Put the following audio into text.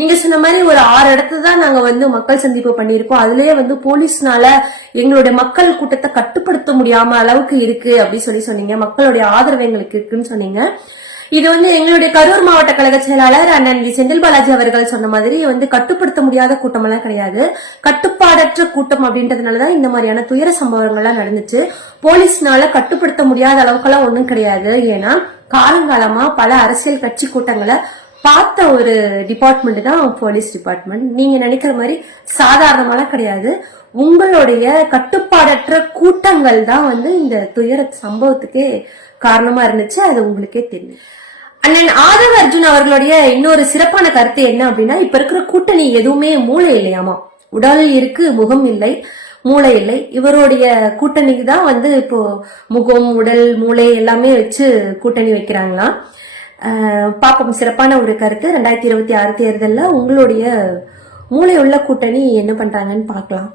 நீங்க சொன்ன மாதிரி ஒரு 6 இடத்துல தான் நாங்க மக்கள் சந்திப்பு பண்ணிருக்கோம். அதுலயே போலீஸ்னால எங்களுடைய மக்கள் கூட்டத்தை கட்டுப்படுத்த முடியாம அளவுக்கு இருக்கு அப்படின்னு சொன்னீங்க. மக்களுடைய ஆதரவு எங்களுக்கு இருக்குன்னு சொன்னீங்க. இது எங்களுடைய கரூர் மாவட்ட கழக செயலாளர் அண்ணன் செந்தில் பாலாஜி அவர்கள் சொன்ன மாதிரி கட்டுப்படுத்த முடியாத கூட்டம் எல்லாம் கிடையாது, கட்டுப்பாடற்ற கூட்டம் அப்படின்றதுனாலதான் இந்த மாதிரியான துயர சம்பவங்கள்லாம் நடந்துச்சு. போலீஸ்னால கட்டுப்படுத்த முடியாத அளவுக்கெல்லாம் ஒண்ணும் கிடையாது. ஏன்னா காலங்காலமா பல அரசியல் கட்சி கூட்டங்களை பார்த்த ஒரு டிபார்ட்மெண்ட் தான் போலீஸ் டிபார்ட்மெண்ட். நீங்க நினைக்கிற மாதிரி சாதாரணமாலாம் கிடையாது. உங்களுடைய கட்டுப்பாடற்ற கூட்டங்கள் தான் இந்த துயர சம்பவத்துக்கே காரணமா இருந்துச்சு. அது உங்களுக்கே தெரியும். அண்ணன் ஆதவ அர்ஜுன் அவர்களுடைய இன்னொரு சிறப்பான கருத்து என்ன அப்படின்னா, இப்ப இருக்கிற கூட்டணி எதுவுமே மூளை இல்லையாமா. உடல் இருக்கு, முகம் இல்லை, மூளை இல்லை. இவருடைய கூட்டணிக்கு தான் இப்போ முகம், உடல், மூளை எல்லாமே வச்சு கூட்டணி வைக்கிறாங்களாம். பாப்போம், சிறப்பான ஒரு கருத்து. 2026 தேர்தல்ல உங்களுடைய மூளை உள்ள கூட்டணி என்ன பண்றாங்கன்னு பாக்கலாம்.